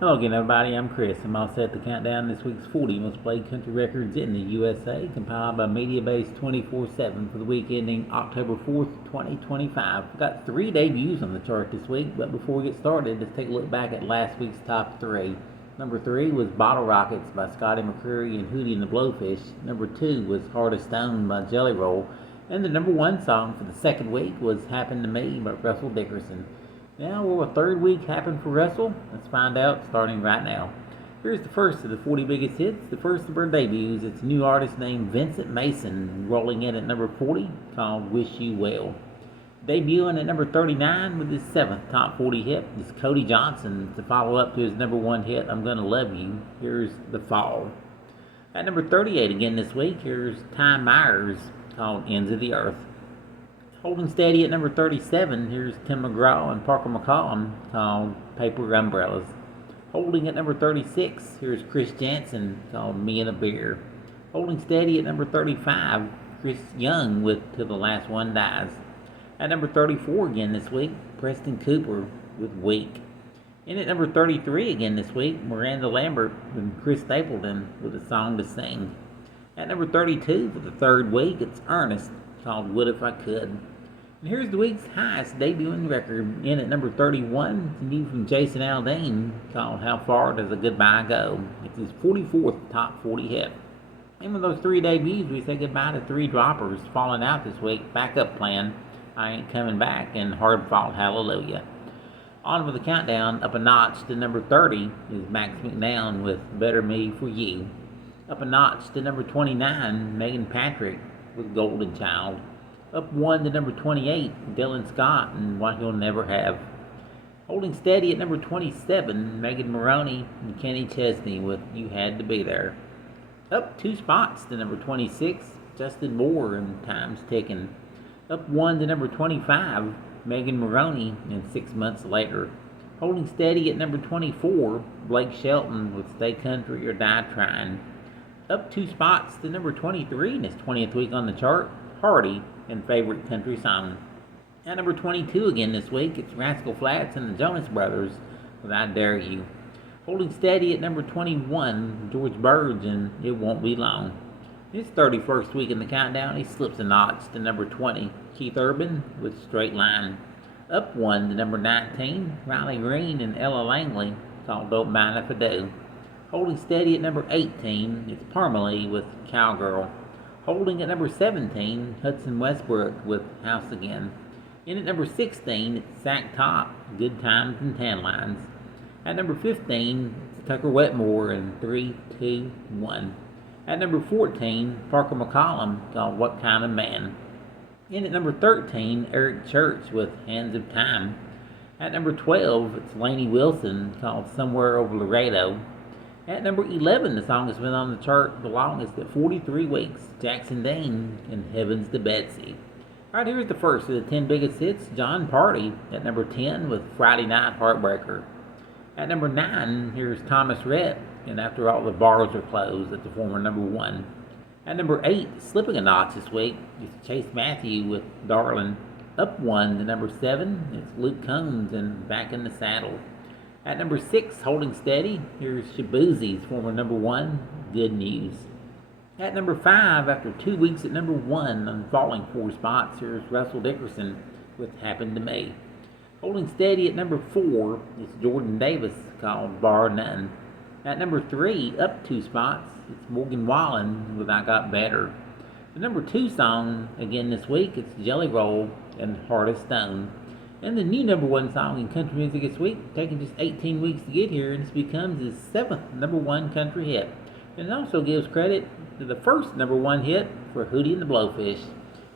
Hello again, everybody. I'm Chris. I'm all set to count down this week's 40 most played country records in the USA, compiled by Mediabase 24/7 for the week ending October 4th, 2025. We've got 3 debuts on the chart this week, but before we get started, let's take a look back at last week's top 3. Number 3 was Bottle Rockets by Scotty McCreery and Hootie and the Blowfish. Number 2 was Heart of Stone by Jelly Roll. And the number 1 song for the second week was Happened to Me by Russell Dickerson. Now, will a third week happen for Russell? Let's find out starting right now. Here's the first of the 40 biggest hits. The first of her debuts. It's a new artist named Vincent Mason, rolling in at number 40, called Wish You Well. Debuting at number 39 with his 7th top 40 hit is Cody Johnson to follow up to his number 1 hit, I'm Gonna Love You. Here's The Fall. At number 38 again this week, here's Ty Myers, called Ends of the Earth. Holding steady at number 37, here's Tim McGraw and Parker McCollum, called Paper Umbrellas. Holding at number 36, here's Chris Janson, called Me and a Beer. Holding steady at number 35, Chris Young with Till the Last One Dies. At number 34 again this week, Preston Cooper with Weak. In at number 33 again this week, Miranda Lambert and Chris Stapleton with A Song to Sing. At number 32 for the third week, it's Ernest, called What If I Could. And here's the week's highest debuting record. In at number 31, it's new from Jason Aldean, called How Far Does a Goodbye Go? It's his 44th top 40 hit. And with those 3 debuts, we say goodbye to 3 droppers falling out this week. Backup Plan, I Ain't Coming Back, and Hard Fought Hallelujah. On with the countdown, up a notch to number 30 is Max McNown with Better Me For You. Up a notch to number 29, Megan Patrick with Golden Child. Up 1 to number 28, Dylan Scott and What He'll Never Have. Holding steady at number 27, Megan Maroney and Kenny Chesney with You Had to Be There. Up 2 spots to number 26, Justin Moore and Time's Ticking. Up 1 to number 25, Megan Maroney and 6 Months Later. Holding steady at number 24, Blake Shelton with Stay Country or Die Trying. Up 2 spots to number 23 in his 20th week on the chart, Hardy and Favorite Country Song. At number 22 again this week, it's Rascal Flatts and the Jonas Brothers with I Dare You. Holding steady at number 21, George Burge and It Won't Be Long. His 31st week in the countdown, he slips a notch to number 20, Keith Urban with Straight Line. Up 1 to number 19, Riley Green and Ella Langley, called Don't Mind If I Do. Holding steady at number 18, it's Parmalee with Cowgirl. Holding at number 17, Hudson Westbrook with House Again. In at number 16, it's Zach Top, Good Times and Tan Lines. At number 15, it's Tucker Wetmore and 3, 2, 1. At number 14, Parker McCollum, called What Kind of Man. In at number 13, Eric Church with Hands of Time. At number 12, it's Lainey Wilson, called Somewhere Over Laredo. At number 11, the song has been on the chart the longest at 43 weeks, Jackson Dane and Heavens to Betsy. Alright, here's the first of the 10 biggest hits, John Party at number 10 with Friday Night Heartbreaker. At number 9, here's Thomas Rhett, and After All the Bars Are Closed, at the former number 1. At number 8, slipping a notch this week, is Chase Matthew with Darlin'. Up 1 to number 7, it's Luke Combs and Back in the Saddle. At number 6, holding steady, here's Shaboozie's former number 1, Good News. At number 5, after 2 weeks at number 1 and falling 4 spots, here's Russell Dickerson with Happened to Me. Holding steady at number 4 is Jordan Davis, called Bar None. At number 3, up 2 spots, it's Morgan Wallen with I Got Better. The number 2 song again this week, it's Jelly Roll and Heart of Stone. And the new number 1 song in country music this week, taking just 18 weeks to get here, and this becomes his 7th number 1 country hit. And it also gives credit to the first number 1 hit for Hootie and the Blowfish.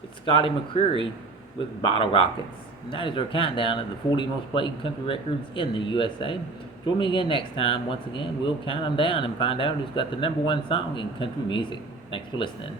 It's Scotty McCreery with Bottle Rockets. And that is our countdown of the 40 most played country records in the USA. Join me again next time. Once again, we'll count them down and find out who's got the number 1 song in country music. Thanks for listening.